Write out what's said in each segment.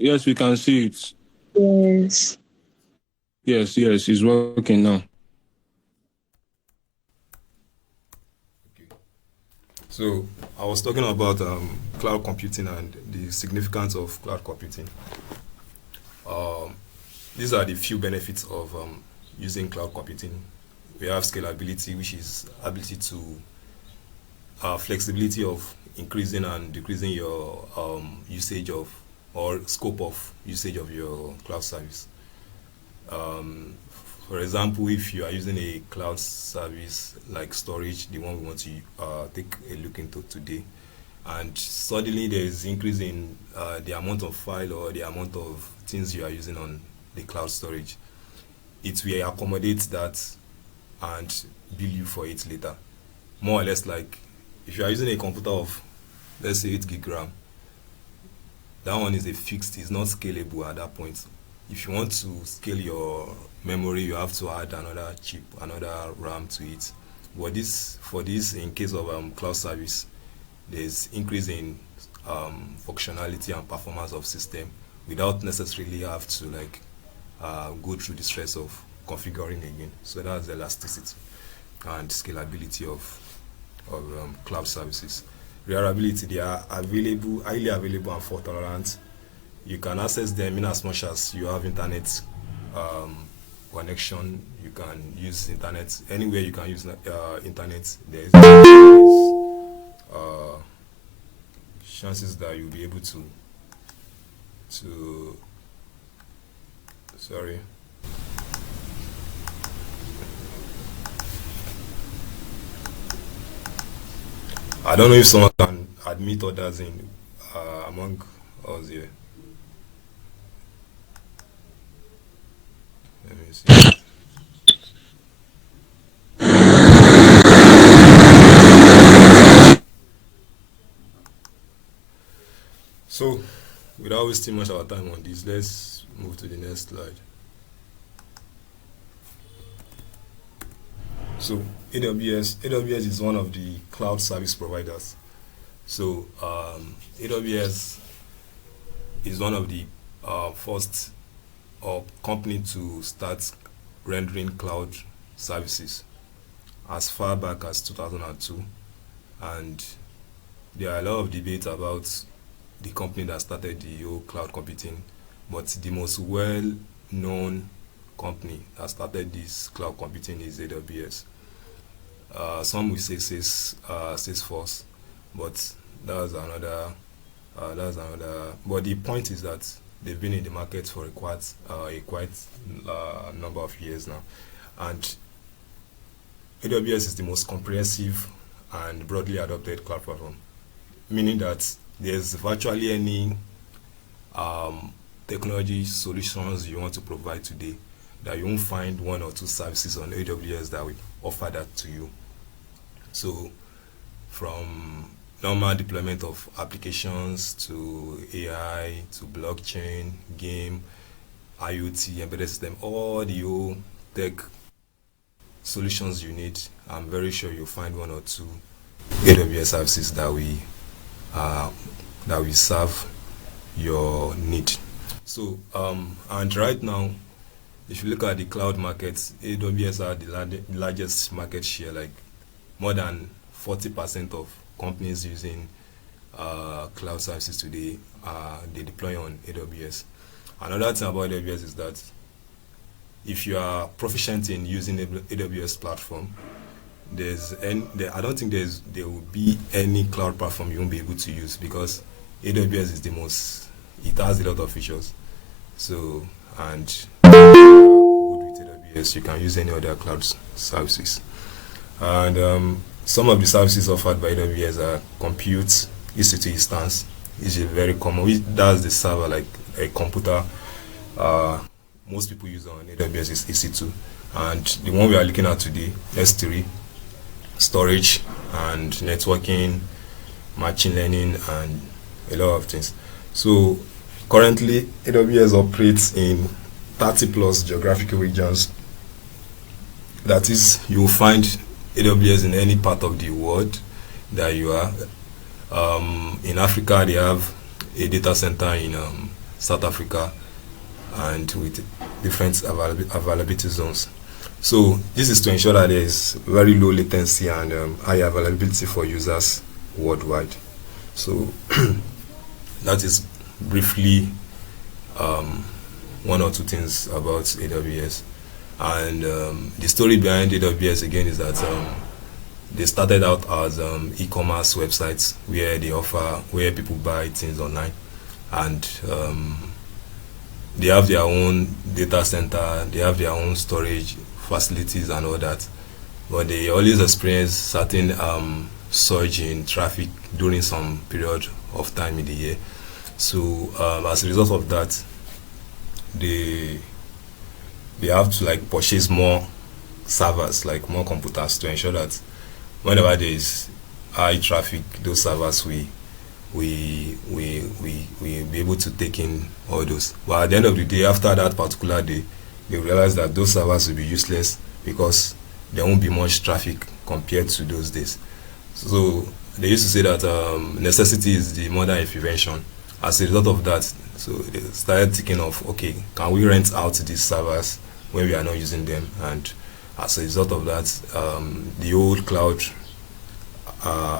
Yes, we can see it. Yes. Yes, it's working now. Okay. So I was talking about cloud computing and the significance of cloud computing. Um, these are the few benefits of using cloud computing. We have scalability, which is ability to flexibility of increasing and decreasing your usage of or scope of usage of your cloud service. Um, for example, if you are using a cloud service like storage, the one we want to take a look into today, and suddenly there is increase in the amount of file or the amount of things you are using on the cloud storage, it will accommodate that and bill you for it later. More or less like if you are using a computer of let's say 8 gig RAM, that one is a fixed, it's not scalable at that point. If you want to scale your memory, you have to add another chip, another RAM to it. But this for this in case of cloud service, there's increase in functionality and performance of system without necessarily have to like go through the stress of configuring again. So that's the elasticity and scalability of cloud services. Reliability, they are available, highly available and fault tolerant. You can access them in as much as you have internet um, connection. You can use internet anywhere. You can use internet. There's uh, chances that you'll be able to sorry. I don't know if someone can admit others in among us here. Let me see. So, without wasting much of our time on this, let's move to the next slide. So, AWS is one of the cloud service providers. So, AWS is one of the first or company to start rendering cloud services as far back as 2002, and there are a lot of debates about the company that started the whole cloud computing, but the most well-known company that started this cloud computing is AWS. Some will say Salesforce, but that's another. But the point is that they've been in the market for a quite number of years now, and AWS is the most comprehensive and broadly adopted cloud platform, meaning that there's virtually any technology solutions you want to provide today that you won't find one or two services on AWS that will offer that to you. So from normal deployment of applications to AI to blockchain, game, IoT, embedded system, all the whole tech solutions you need, I'm very sure you'll find one or two AWS services uh, that will serve your need. So, and right now, if you look at the cloud markets, AWS are the largest market share, like more than 40% of companies using cloud services today, they deploy on AWS. Another thing about AWS is that if you are proficient in using AWS platform, I don't think there will be any cloud platform you won't be able to use because AWS is the most. It has a lot of features. So and good with AWS, you can use any other cloud services. And some of the services offered by AWS are compute, EC2 instance, is a very common. That's the server like a computer. Uh, Most people use on AWS is EC2, and the one we are looking at today, S3, storage and networking, machine learning, and a lot of things. So currently, AWS operates in 30 plus geographical regions. That is, you will find AWS in any part of the world that you are. In Africa, they have a data center in South Africa, and with different availability zones. So this is to ensure that there is very low latency and high availability for users worldwide. So that is briefly one or two things about AWS. And the story behind AWS again is that they started out as e-commerce websites where people buy things online, and they have their own data center, they have their own storage facilities and all that, but they always experience certain surge in traffic during some period of time in the year. So as a result of that, they have to like purchase more servers, like more computers, to ensure that whenever there is high traffic, those servers we be able to take in all those. But at the end of the day, after that particular day, they realize that those servers will be useless because there won't be much traffic compared to those days. So they used to say that necessity is the mother of invention. As a result of that, so they started thinking of, okay, can we rent out these servers when we are not using them? And as a result of that, the old cloud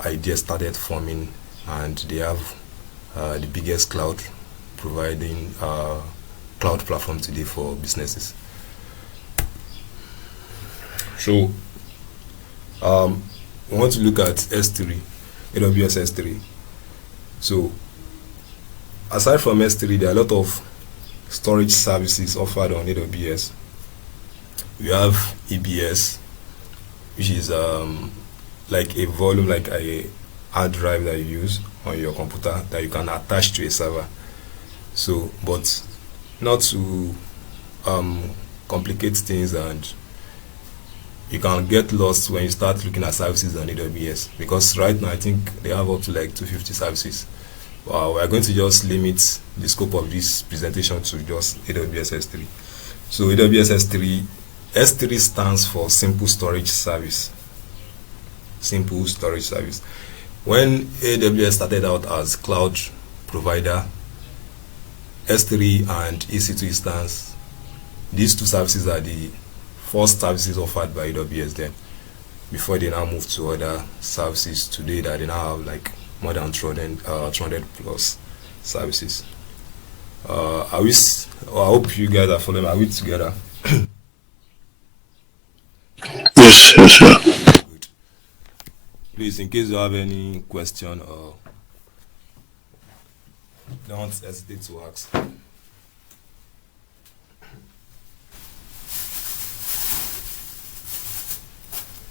idea started forming, and they have the biggest cloud providing cloud platform today for businesses. So we want to look at S3, AWS S3. So aside from S3, there are a lot of storage services offered on AWS. We have EBS, which is like a volume, like a hard drive that you use on your computer that you can attach to a server. So, but not to complicate things, and you can get lost when you start looking at services on AWS, because right now I think they have up to like 250 services. We are going to just limit the scope of this presentation to just AWS S3. So AWS S3, S3 stands for Simple Storage Service. Simple Storage Service. When AWS started out as cloud provider, S3 and EC2 instance, these two services are the first services offered by AWS then, before they now move to other services today that they now have like more than 200 plus services. I hope you guys are following. Are we together? Yes, yes, sir. Good. Please, in case you have any question, don't hesitate to ask.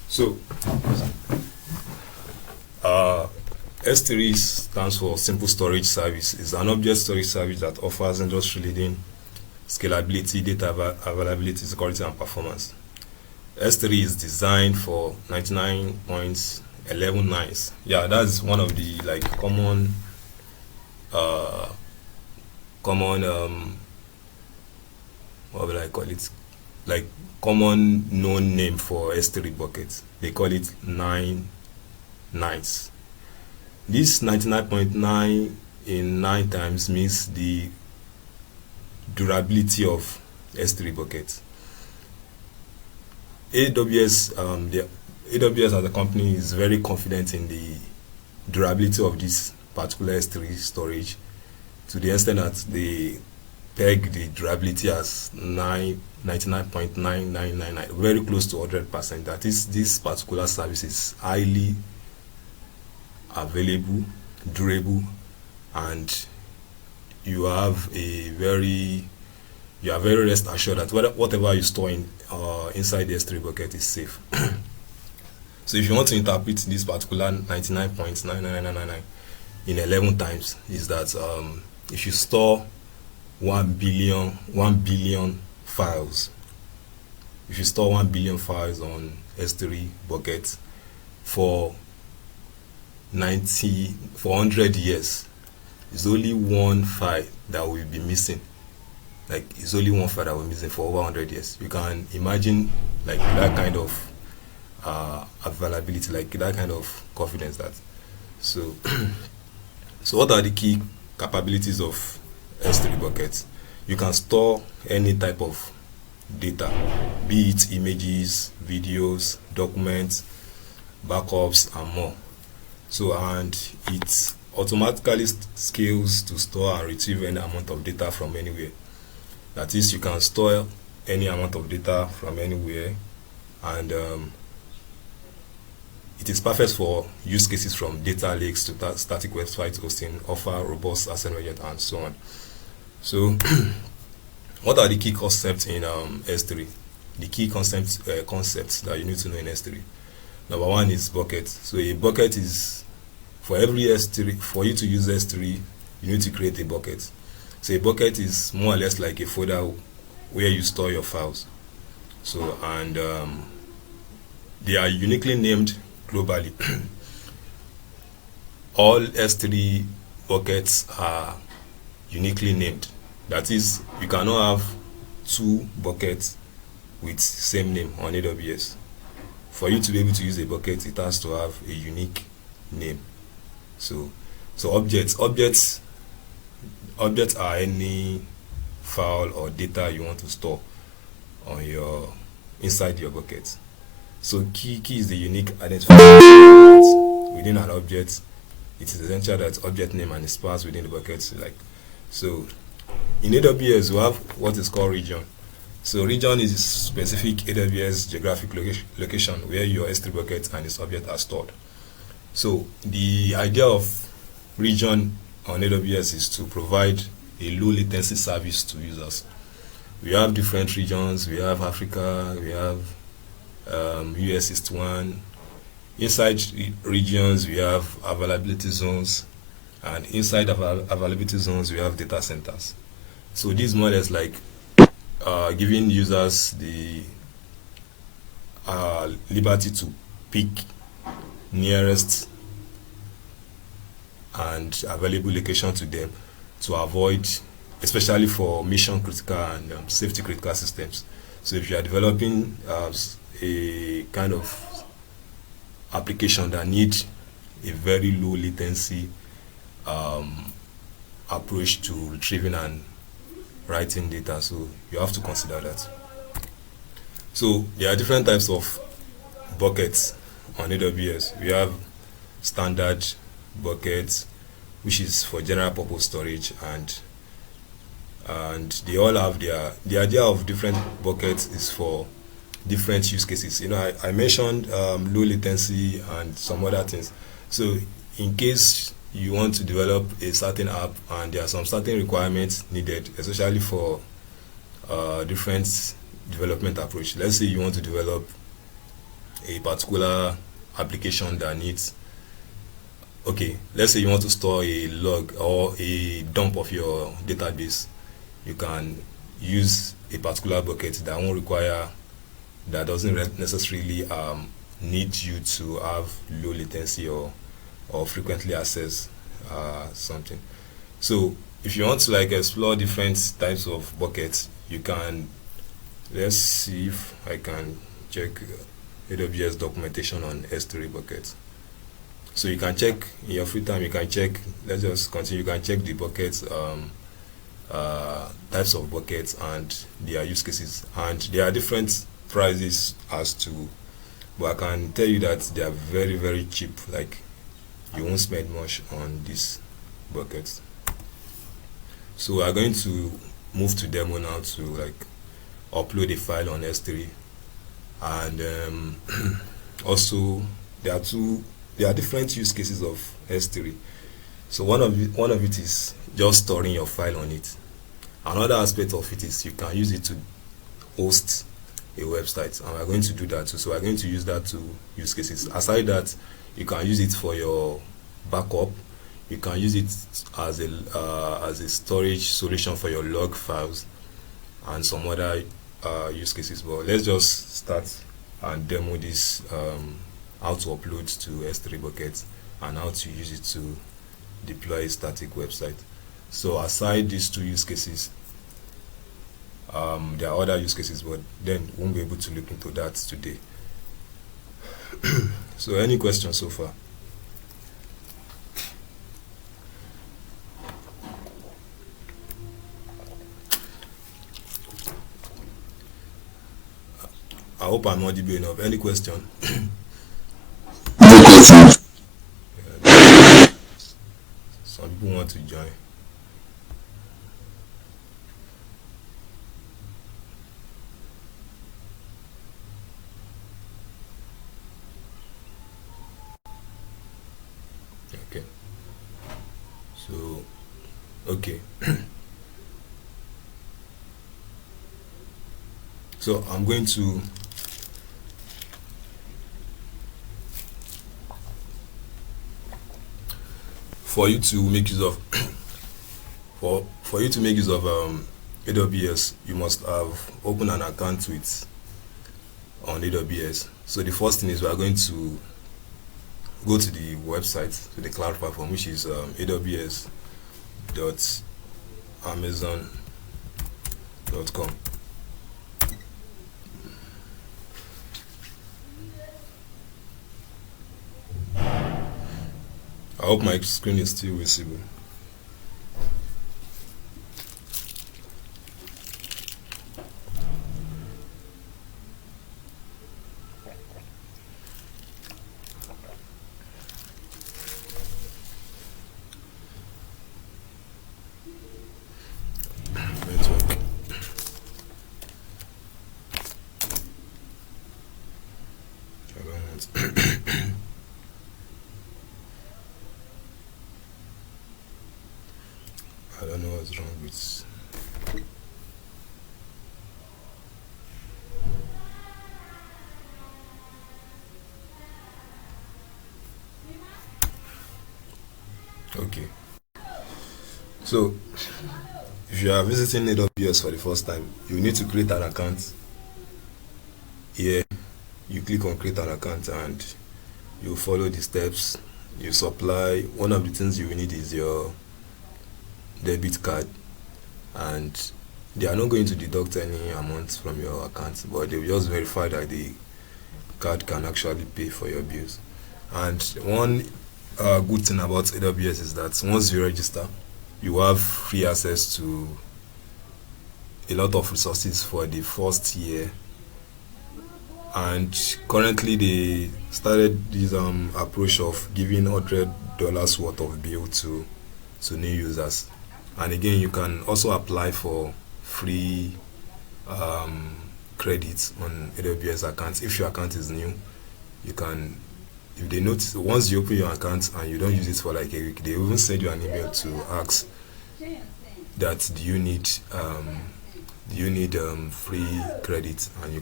So, S3 stands for Simple Storage Service. It's an object storage service that offers industry-leading scalability, data availability, security, and performance. S3 is designed for 99.11 nines. Yeah, that's one of the like common what will I call it? Like common known name for S3 buckets. They call it 9 nines. This 99.9 in 9 times means the durability of S3 buckets. AWS as a company is very confident in the durability of this particular S3 storage, to the extent that they peg the durability as 99.9999, very close to 100%. That is, this particular service is highly available, durable, and you are very rest assured that whatever you store inside the S3 bucket is safe. So if you want to interpret this particular 99.99999 in 11 times, is that if you store 1 billion files, if you store 1 billion files on S3 bucket for 100 years, it's only one file that will be missing. Like, it's only one file that will be missing for over 100 years. You can imagine like that kind of availability, like that kind of confidence. That so what are the key capabilities of S3 bucket, you can store any type of data, be it images, videos, documents, backups, and more. So, and it automatically scales to store and retrieve any amount of data from anywhere. That is, you can store any amount of data from anywhere, and it is perfect for use cases from data lakes to static website hosting, offer robust asset management, and so on. So, what are the key concepts in S3? The key concepts that you need to know in S3. Number one is bucket. So a bucket is, for every S3, for you to use S3, you need to create a bucket. So a bucket is more or less like a folder where you store your files. So, and they are uniquely named globally. All S3 buckets are uniquely named. That is, you cannot have two buckets with same name on AWS. For you to be able to use a bucket, it has to have a unique name. So objects are any file or data you want to store on your inside your bucket. So key is the unique identifier within an object. It is essential that object name and its parts within the bucket. So in AWS, we have what is called region. So region is a specific AWS geographic location where your S3 bucket and its object are stored. So the idea of region on AWS is to provide a low latency service to users. We have different regions. We have Africa. We have US East 1. Inside regions, we have availability zones, and inside availability zones, we have data centers. So this more or less like giving users the liberty to pick nearest and available location to them to avoid, especially for mission critical and safety critical systems. So if you are developing a kind of application that needs a very low latency approach to retrieving and writing data, so you have to consider that. So there are different types of buckets on AWS. We have standard buckets, which is for general purpose storage, and they all have the idea of different buckets is for different use cases. I mentioned low latency and some other things. So in case you want to develop a certain app and there are some certain requirements needed, especially for different development approach. Let's say you want to develop a particular application that needs, let's say you want to store a log or a dump of your database. You can use a particular bucket that doesn't necessarily need you to have low latency or frequently access something. So if you want to explore different types of buckets, you can, let's see if I can check AWS documentation on S3 buckets. So you can check in your free time, let's just continue, you can check the buckets, types of buckets and their use cases, and there are different prices but I can tell you that they are very, very cheap. You won't spend much on these buckets. So we are going to move to demo now to upload a file on S3, and also there are different use cases of S3. So one of it is just storing your file on it. Another aspect of it is you can use it to host a website, and we're going to do that too. So we're going to use that to use cases. Aside that, you can use it for your backup. You can use it as a storage solution for your log files and some other use cases. But let's just start and demo this, how to upload to S3 buckets and how to use it to deploy a static website. So aside these two use cases, there are other use cases, but then we won't be able to look into that today. So any questions so far? hope I'm audible enough. Any question? No question. Some people want to join. Okay. So, okay. So I'm going to for you to make use of for you to make use of AWS, you must have opened an account with on AWS. So the first thing is we are going to go to the website, to the cloud platform, which is aws.amazon.com. I hope my screen is still visible. Network. I don't want. I don't know what's wrong with. Okay. So, if you are visiting AWS for the first time, you need to create an account. Here, you click on create an account and you follow the steps. You supply. One of the things you will need is your debit card, and they are not going to deduct any amount from your account, but they will just verify that the card can actually pay for your bills. And one good thing about AWS is that once you register, you have free access to a lot of resources for the first year. And currently they started this approach of giving $100 worth of bill to new users. And again, you can also apply for free credits on AWS accounts. If your account is new, you can, if they notice, once you open your account and you don't use it for like a week, they even send you an email to ask that do you need free credit, and you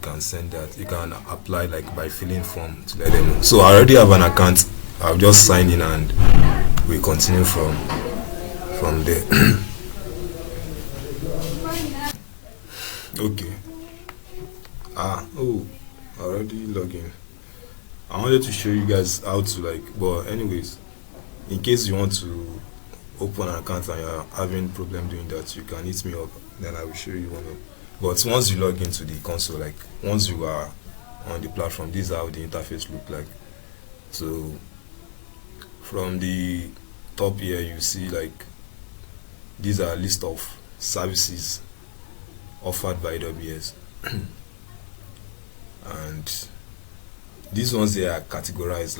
can send that. You can apply like by filling form to let them know. So I already have an account. I've just signed in and we continue from there. Okay. I already log in. I wanted to show you guys how to but anyways, in case you want to open an account and you're having problem doing that, you can hit me up, then I will show you one of. But once you log into the console, once you are on the platform, this is how the interface look like. So from the top here, you see these are a list of services offered by AWS. And these ones, they are categorized,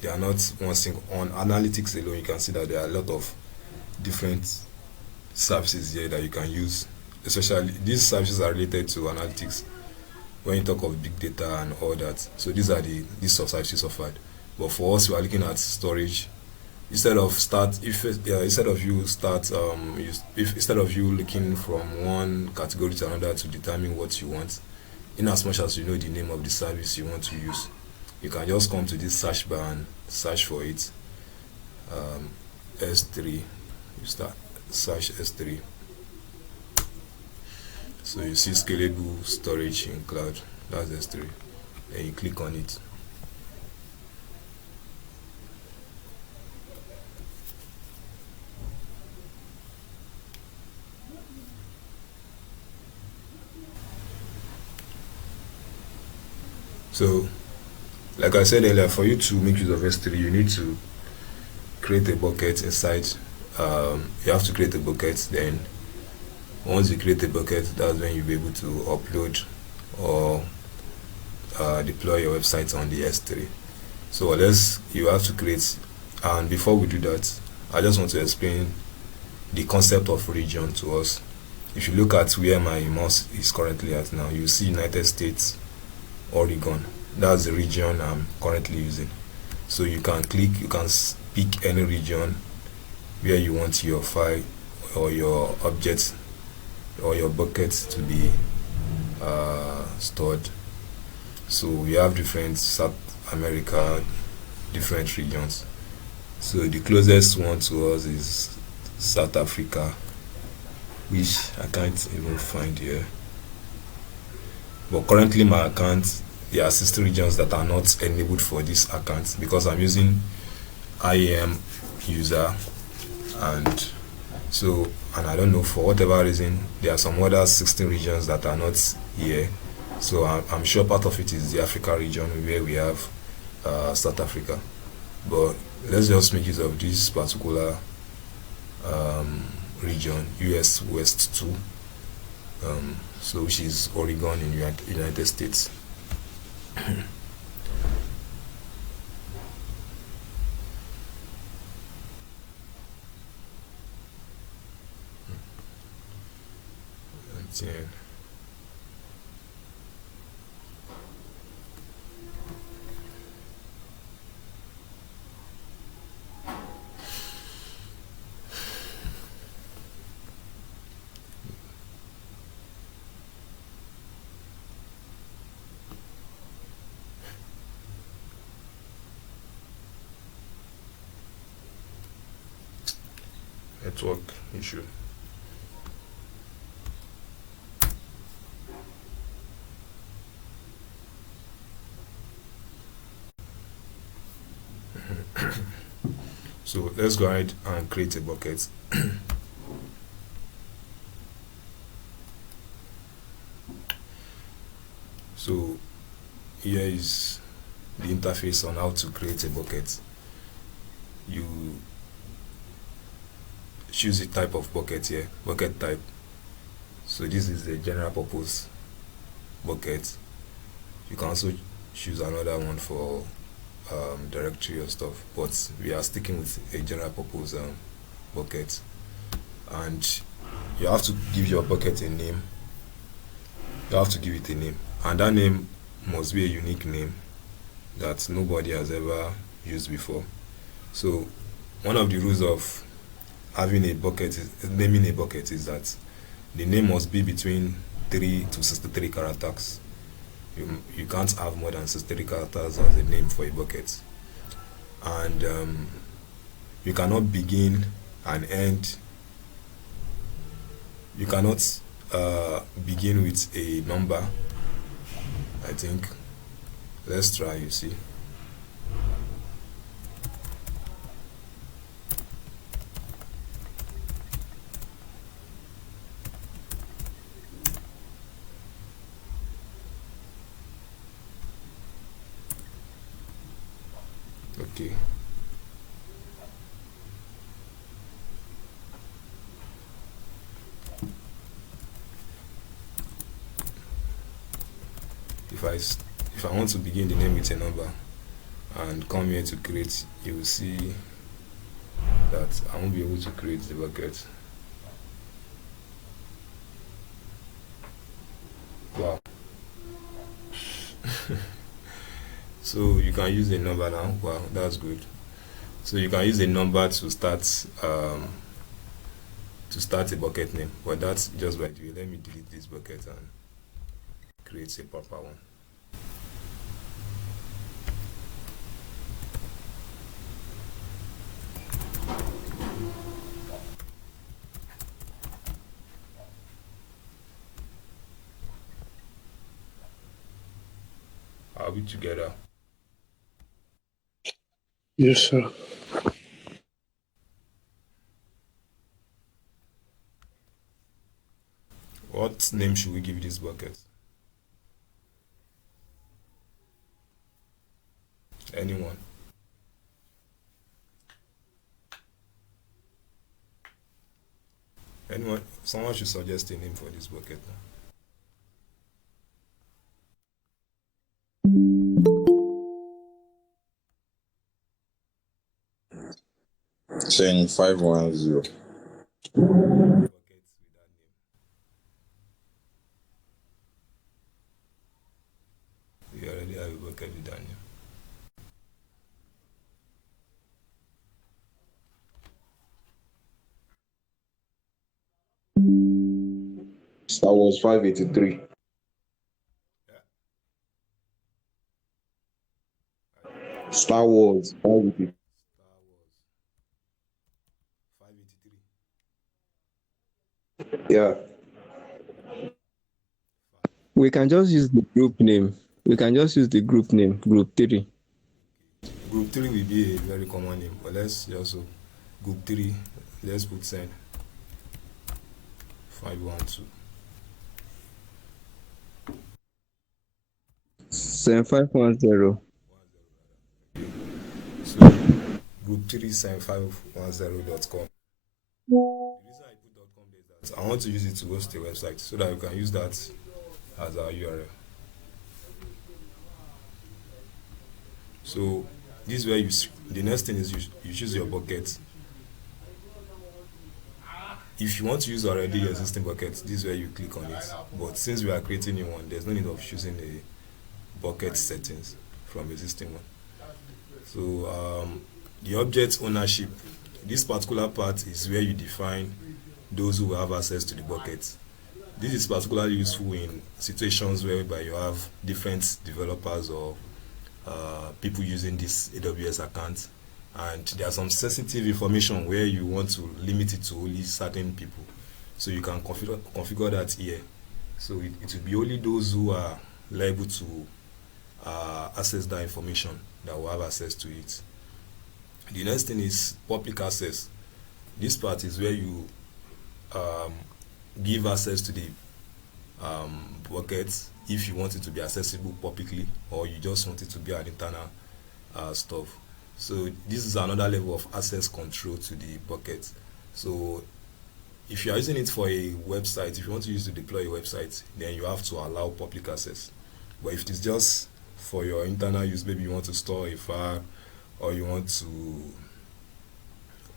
they are not one single. On analytics alone, you can see that there are a lot of different services here that you can use. Especially these services are related to analytics when you talk of big data and all that. So these are the list of services offered. But for us, we are looking at storage. Instead of you looking from one category to another to determine what you want, in as much as you know the name of the service you want to use, you can just come to this search bar and search for it. S3, you start search S3. So you see scalable storage in cloud, that's S3, and you click on it. So, like I said earlier, for you to make use of S3, you need to create a bucket inside. You have to create a bucket. Then, once you create a bucket, that's when you'll be able to upload or deploy your website on the S3. So you have to create, and before we do that, I just want to explain the concept of region to us. If you look at where my mouse is currently at now, you see United States, Oregon. That's the region I'm currently using. So you can pick any region where you want your file or your object or your bucket to be stored. So we have different South America, different regions. So the closest one to us is South Africa, which I can't even find here. But currently my account, there are 60 regions that are not enabled for this account because I'm using IAM user, and I don't know, for whatever reason there are some other 16 regions that are not here. So I'm sure part of it is the Africa region where we have South Africa. But let's just make use of this particular region, US West 2, so which is Oregon in United States. And, network issue. So let's go ahead and create a bucket. So here is the interface on how to create a bucket. You choose a type of bucket here, bucket type. So this is the general purpose bucket. You can also choose another one for directory or stuff, but we are sticking with a general purpose bucket. And you have to give your bucket a name. You have to give it a name, and that name must be a unique name that nobody has ever used before. So one of the rules of naming a bucket is that the name must be between 3 to 63 characters. You can't have more than 63 characters as a name for a bucket. And you cannot begin and end. You cannot begin with a number, I think. Let's try, you see. Okay. If I want to begin the name with a number and come here to create, you will see that I won't be able to create the bucket. Wow. So you can use a number now. Wow, that's good. So you can use a number to start a bucket name, but that's just by the way. Let me delete this bucket and create a proper one. Are we together? Yes, sir. What name should we give this bucket? Anyone? Anyone? Someone should suggest a name for this bucket now. Sen 510. Bucket with that name. You already have a bucket with that name. Star Wars 583. Yeah. I didn't get that. Star Wars 583. Star Wars 583. Yeah. We can just use the group name. We can just use the group name, Group 3. Okay. Group 3 will be a very common name, but let's just group 3. Let's put send 512. Sen 510. So group 3 send510.com. The reason I put .com there is that I want to use it to host a website so that you can use that as our URL. So this is where the next thing is you choose your bucket. If you want to use already existing bucket, this is where you click on it. But since we are creating new one, there's no need of choosing a bucket settings from existing one. So the object ownership, this particular part is where you define those who have access to the bucket. This is particularly useful in situations whereby you have different developers or people using this AWS account, and there are some sensitive information where you want to limit it to only certain people. So you can configure that here. So it will be only those who are liable to access that information that will have access to it. The next thing is public access. This part is where you give access to the bucket if you want it to be accessible publicly, or you just want it to be an internal stuff. So this is another level of access control to the bucket. So if you are using it for a website, if you want to use to deploy a website, then you have to allow public access. But if it's just for your internal use, maybe you want to store a file, or you want to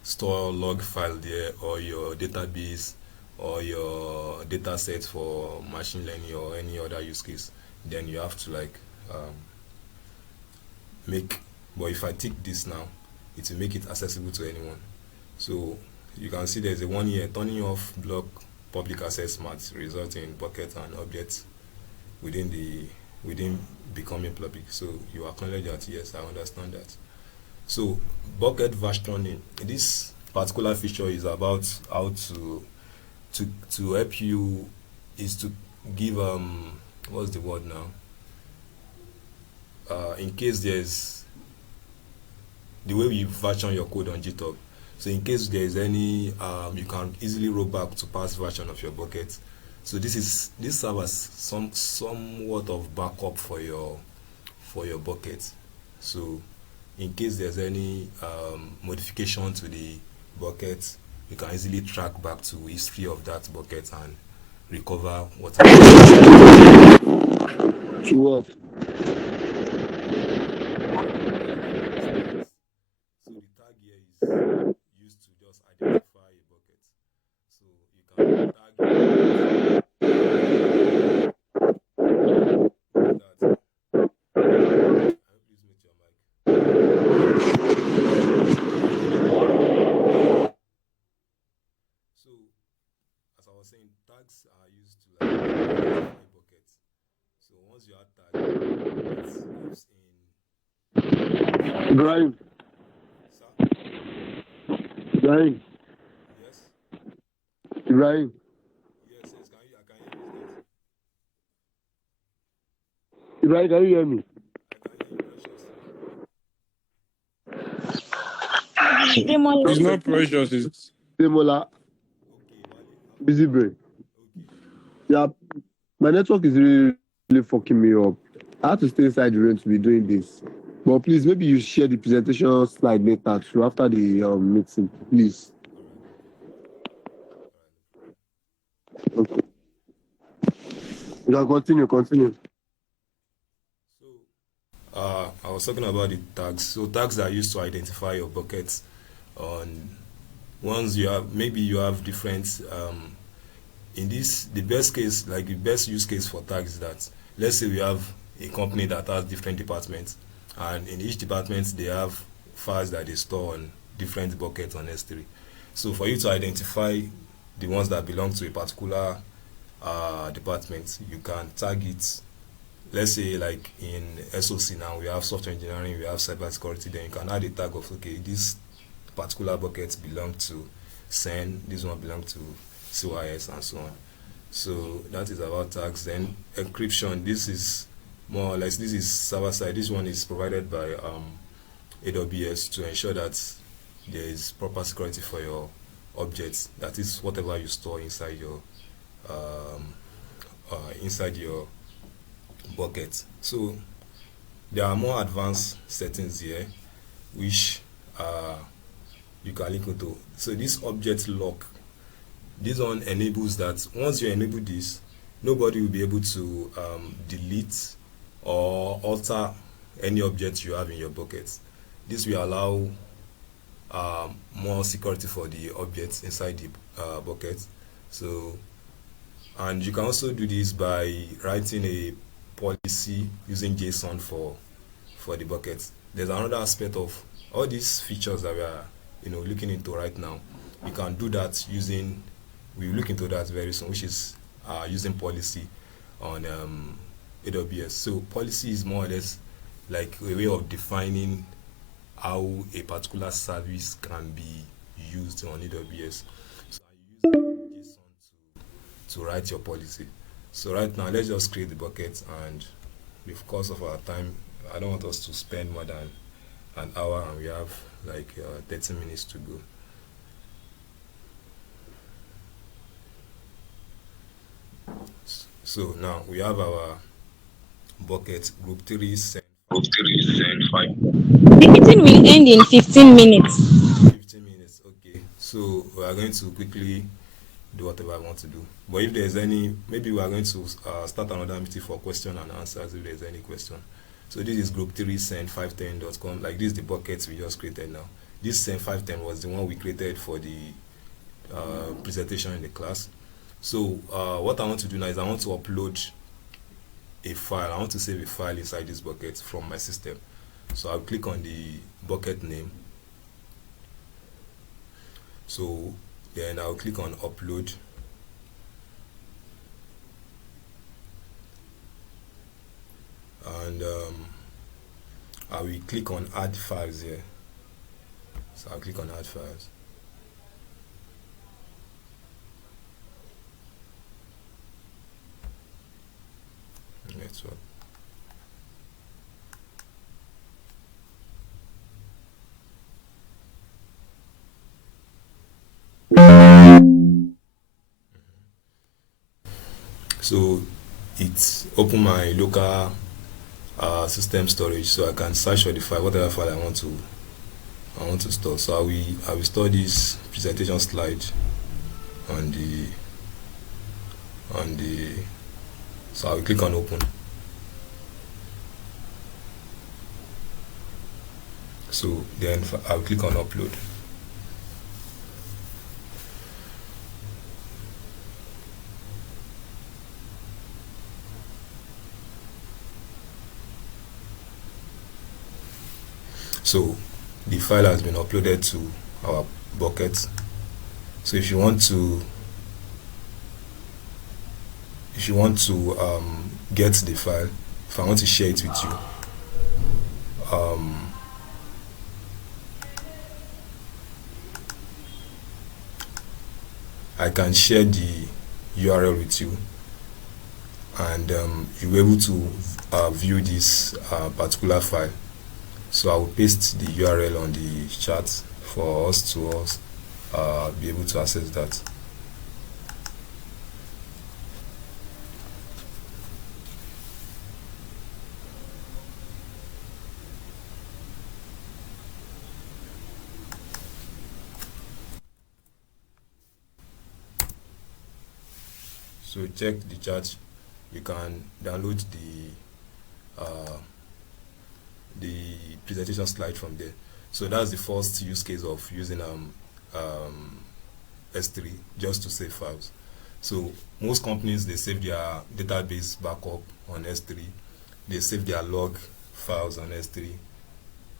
store log file there, or your database, or your data set for machine learning or any other use case, then you have to make. But if I tick this now, it will make it accessible to anyone. So you can see there's a 1 year turning off block public access might result in bucket and objects within becoming public. So you acknowledge that, yes, I understand that. So bucket versioning, this particular feature is about how to help you, is to give what's the word now, in case there's the way we version your code on GitHub. So in case there is any you can easily roll back to past version of your bucket. So this serves as somewhat of backup for your bucket. So in case there's any modification to the bucket, you can easily track back to history of that bucket and recover what To what? So the tag here is used to just identify a bucket. So you can tag that. I hope please mute your mic. So as I was saying, tags are used to identify buckets. So once you add tag, it lives in. Ibrahim, Sir? Ibrahim, Yes? Ibrahim. Yes, can you? I can hear you. Ibrahim, can you hear me? I can hear you, Demola. It's not precious, it's Demola, Okay, Wale. busy brain. Okay. Yeah, my network is really fucking me up. I have to stay inside the room to be doing this. But please, maybe you share the presentation slide later too, after the meeting, please. All right. Okay. You can continue. So I was talking about the tags. So tags are used to identify your buckets on once you have, maybe you have different in this, the best case, like the best use case for tags is that, let's say we have a company that has different departments, and in each department they have files that they store on different buckets on S3. So for you to identify the ones that belong to a particular department, you can tag it. Let's say like in SOC now, we have software engineering, we have cybersecurity, then you can add a tag of, okay, this particular bucket belong to SEN, this one belong to CYS, and so on. So that is about tags. Then encryption, this is more or less, this is server side. This one is provided by AWS to ensure that there is proper security for your objects, that is whatever you store inside your bucket. So there are more advanced settings here which you can link into. So this object lock, this one enables that once you enable this, nobody will be able to delete or alter any object you have in your bucket. This will allow more security for the objects inside the bucket. So, and you can also do this by writing a policy using JSON for the bucket. There's another aspect of all these features that we are looking into right now. You can do that using, we'll look into that very soon, which is using policy on AWS. So policy is more or less like a way of defining how a particular service can be used on AWS. So you use JSON to write your policy. So right now, let's just create the bucket, and because of our time, I don't want us to spend more than an hour, and we have like 30 minutes to go. So now we have our bucket group 3 send 5. The meeting will end in 15 minutes. 15 minutes, okay. So we are going to quickly do whatever I want to do. But if there's any, maybe we are going to start another meeting for question and answers if there's any question. So this is group 3 send510.com. Like this is the bucket we just created now. This send510 was the one we created for the presentation in the class. So what I want to do now is I want to upload a file. I want to save a file inside this bucket from my system. So I'll click on the bucket name. So then I'll click on upload. And I will click on add files here. So I'll click on add files. Network. So it's open my local system storage, so I can search for the file, whatever file I want to store. So I will store this presentation slide on the so I will click on open. So then I will click on upload. So the file has been uploaded to our bucket. So if you want to get the file, if I want to share it with you, I can share the URL with you, and you'll be able to view this particular file. So I will paste the URL on the chat for us to be able to access that. So check the chat. You can download the presentation slide from there. So that's the first use case of using um, S3 just to save files. So most companies, they save their database backup on S3. They save their log files on S3.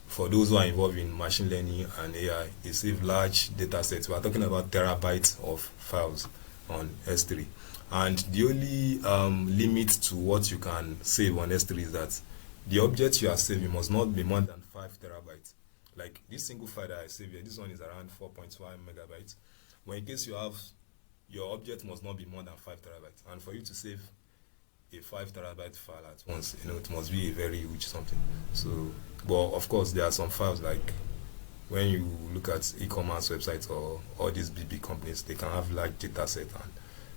For those who are involved in machine learning and AI, they save large data sets. We are talking about terabytes of files on S3. And the only limit to what you can save on S3 is that the object you are saving must not be more than 5 terabytes. Like this single file that I save here, this one is around 4.5 megabytes. But in case you have, your object must not be more than 5 terabytes. And for you to save a 5 terabyte file at once, it must be a very huge something. So, but of course, there are some files like when you look at e-commerce websites or all these big companies, they can have large data set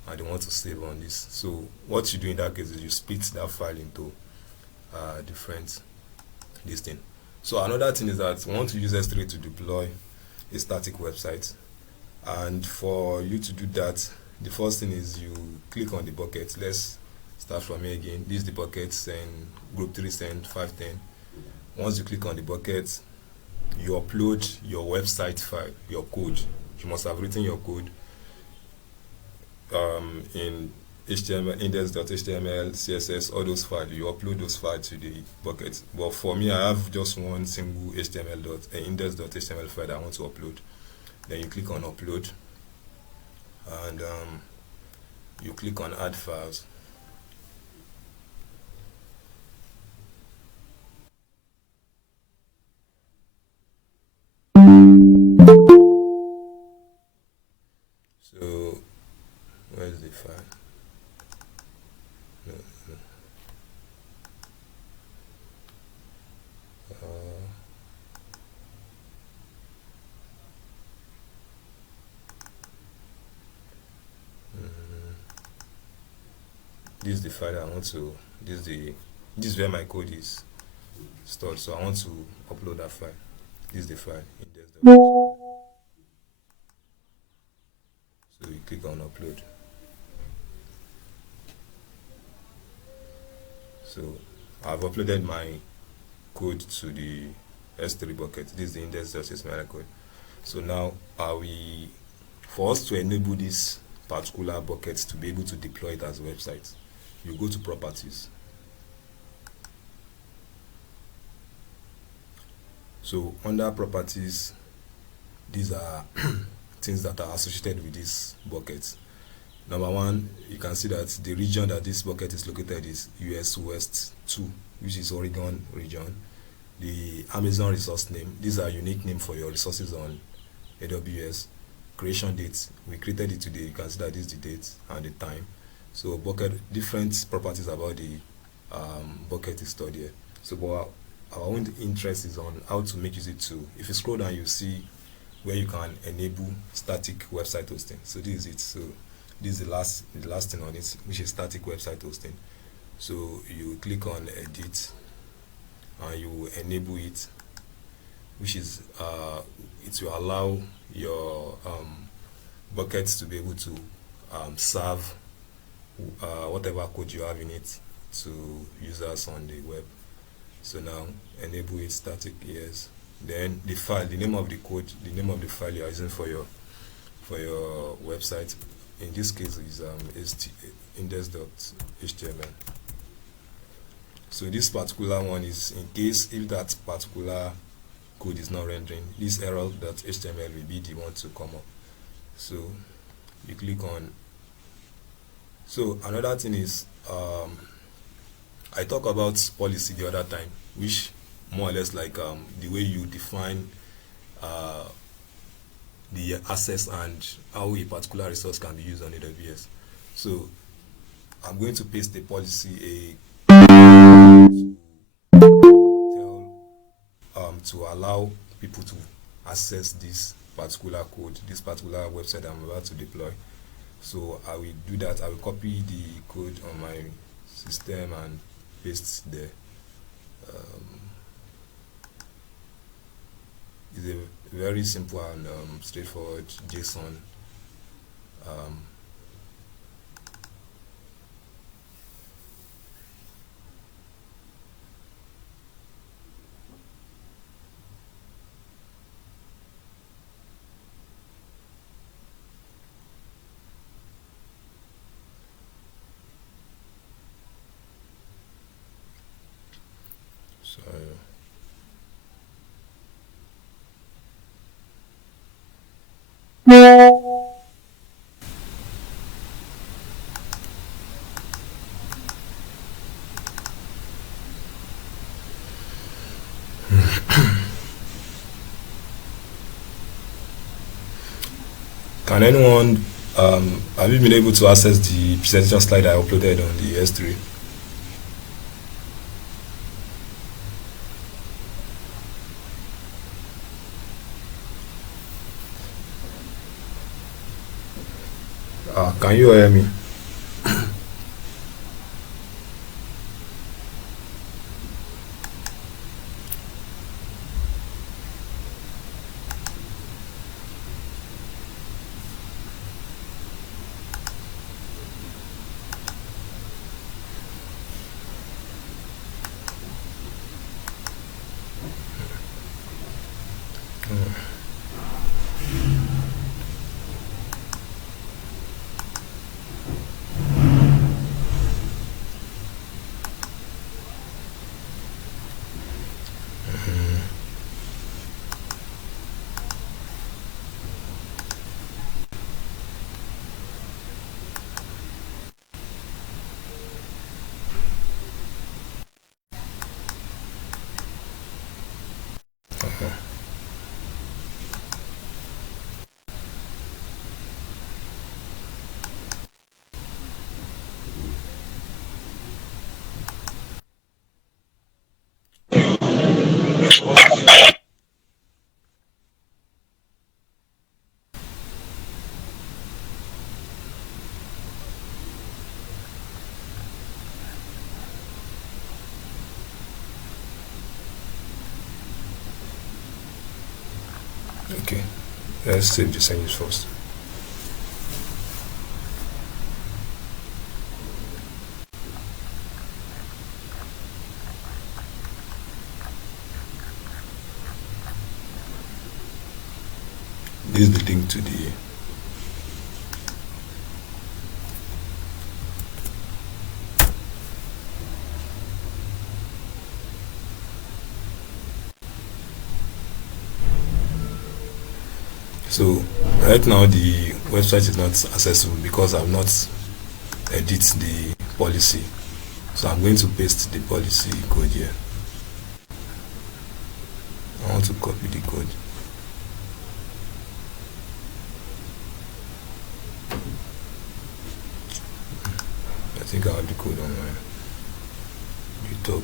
and they want to save on this. So what you do in that case is you split that file into different this thing. So another thing is that we want to use S3 to deploy a static website. And for you to do that, the first thing is you click on the bucket. Let's start from here again. This is the bucket, send group 3, send 510. Once you click on the bucket, you upload your website file, your code. You must have written your code in HTML, index.html, CSS, all those files. You upload those files to the bucket. But for me, I have just one single index.html file that I want to upload. Then you click on upload, and you click on add files. So where's the file? No. This is the file I want to. This is where my code is stored. So I want to upload that file. This is the file. So you click on upload. So I've uploaded my code to the S3 bucket. This is the index.html code. So now for us to enable this particular bucket to be able to deploy it as a website, you go to properties. So under properties, these are things that are associated with this bucket. Number one, you can see that the region that this bucket is located is US West 2, which is Oregon region. The Amazon resource name, these are unique name for your resources on AWS. Creation date, we created it today. You can see that this is the date and the time. So bucket, different properties about the bucket is stored here. So our own interest is on how to make use of it too. If you scroll down, you see where you can enable static website hosting. So this is it. So this is the last thing on it, which is static website hosting. So you click on edit and you enable it, which is it will allow your buckets to be able to serve whatever code you have in it to users on the web. So now enable it static, yes. Then the file, the name of the code, the name of the file you are using for your website, in this case is index.html. So this particular one is in case if that particular code is not rendering, this error.html will be the one to come up. So you click on. So another thing is I talked about policy the other time, which more or less like the way you define the access and how a particular resource can be used on AWS. So I'm going to paste a policy to allow people to access this particular code, this particular website I'm about to deploy. So I will do that. I will copy the code on my system and paste there. It's a very simple and straightforward JSON. So can anyone have you been able to access the presentation slide I uploaded on the S3? Can you hear me? Okay, let's save the changes first. This is the link to the so right now the website is not accessible because I've not edited the policy. So I'm going to paste the policy code here. I want to copy the code. I think I have the code on my YouTube.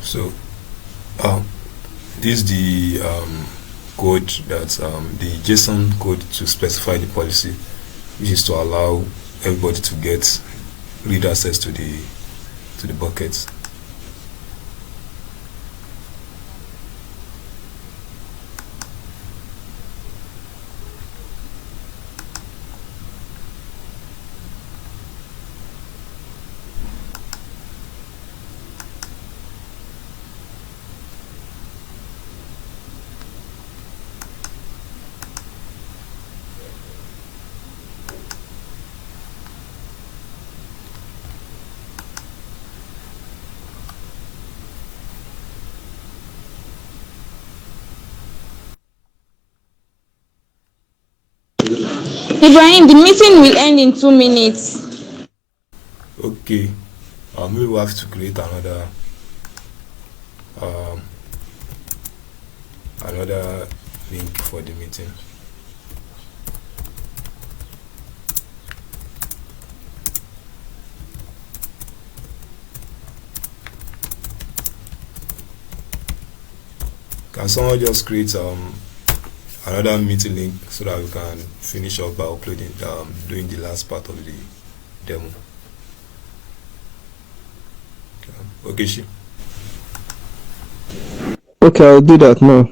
So this is the code that the JSON code to specify the policy, which is to allow everybody to get read access to the buckets. Ibrahim, the meeting will end in 2 minutes. Okay. Maybe we'll have to create um, another link for the meeting. Can someone just create another meeting link so that we can finish up by uploading doing the last part of the demo? Okay, she. Okay, I'll do that now.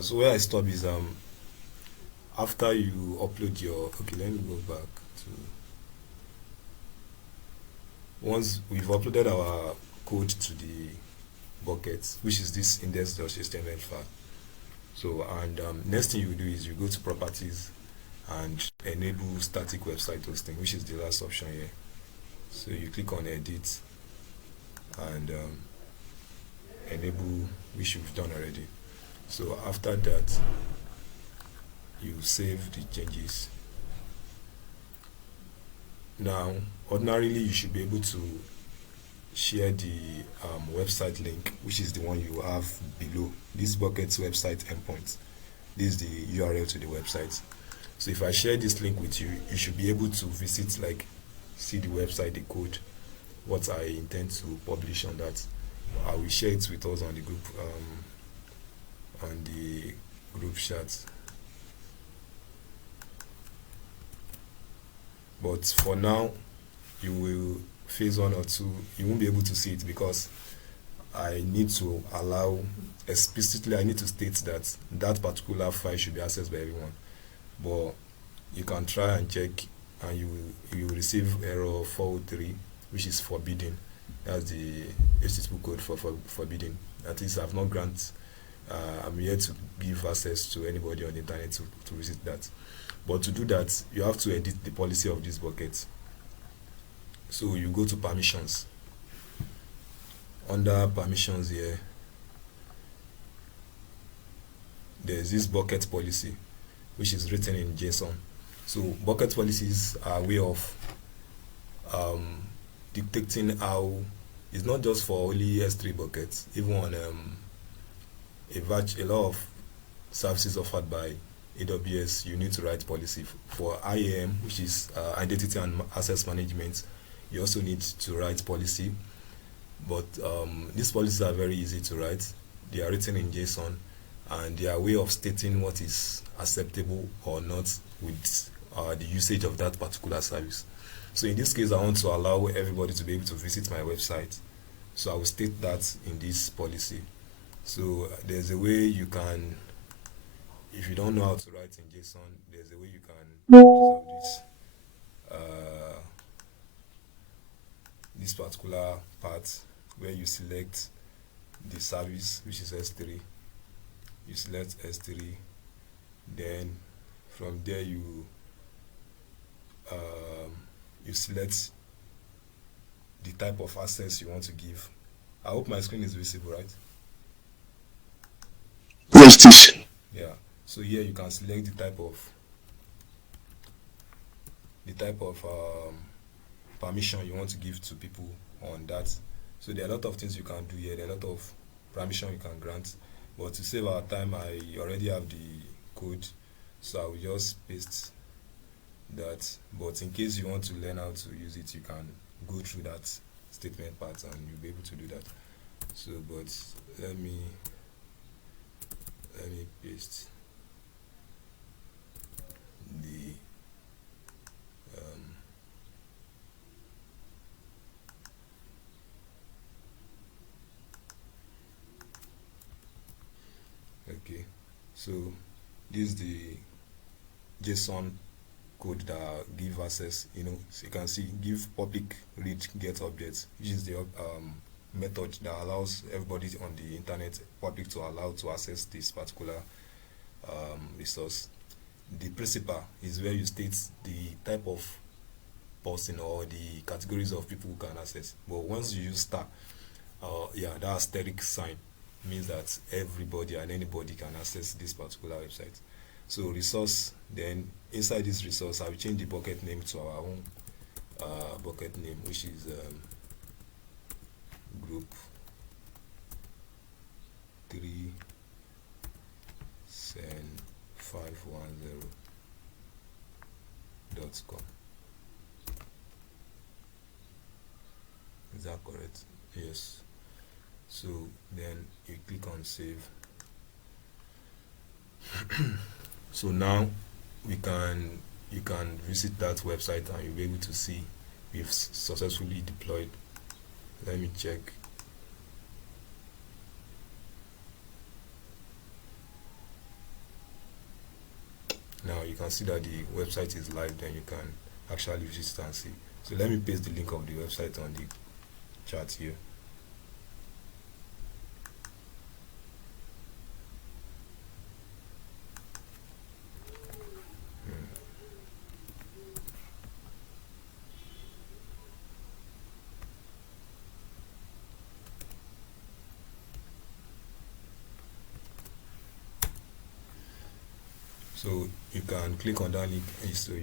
So where I stop is after you upload your, okay, let me go back to, once we've uploaded our code to the bucket, which is this index.html file. So, and next thing you do is you go to properties and enable static website hosting, which is the last option here. So you click on edit and enable, which you've done already. So after that, you save the changes. Now, ordinarily, you should be able to share the website link, which is the one you have below. This bucket's website endpoint. This is the URL to the website. So if I share this link with you, you should be able to visit, like, see the website, the code, what I intend to publish on that. I will share it with us on the group, chat. But for now, you will phase 1 or 2, you won't be able to see it because I need to allow, explicitly I need to state that that particular file should be accessed by everyone. But you can try and check, and you will receive error 403, which is forbidden. That's the HTTP code for forbidden. That is, I've not I'm here to give access to anybody on the internet to visit that. But to do that, you have to edit the policy of this bucket. So you go to permissions. Under permissions here, there's this bucket policy, which is written in JSON. So bucket policies are a way of dictating how, it's not just for only S3 buckets, even on a lot of services offered by AWS, you need to write policy. For IAM, which is Identity and Access Management, you also need to write policy. But these policies are very easy to write. They are written in JSON, and they are a way of stating what is acceptable or not with the usage of that particular service. So in this case, I want to allow everybody to be able to visit my website. So I will state that in this policy. So there's a way you can, if you don't know how to write in JSON, there's a way you can make use of this particular part where you select the service, which is S3. You select S3, then from there you select the type of access you want to give. I hope my screen is visible, right? Yes, teach. Yeah. So here you can select the type of permission you want to give to people on that. So there are a lot of things you can do here. There are a lot of permission you can grant. But to save our time, I already have the code, so I will just paste that. But in case you want to learn how to use it, you can go through that statement part and you'll be able to do that. So, but let me paste the So this is the JSON code that give access, so you can see give public read get objects, which is the method that allows everybody on the internet, public, to allow to access this particular resource. The principal is where you state the type of person or the categories of people who can access. But once you use star, that asterisk sign means that everybody and anybody can access this particular website. So resource, then inside this resource, I will change the bucket name to our own bucket name, which is group 3sen510.com. Is that correct? Yes. So then you click on save. So now you can visit that website and you'll be able to see we've successfully deployed. Let me check. Now you can see that the website is live, then you can actually visit and see. So let me paste the link of the website on the chat here. So you can click on that link, so you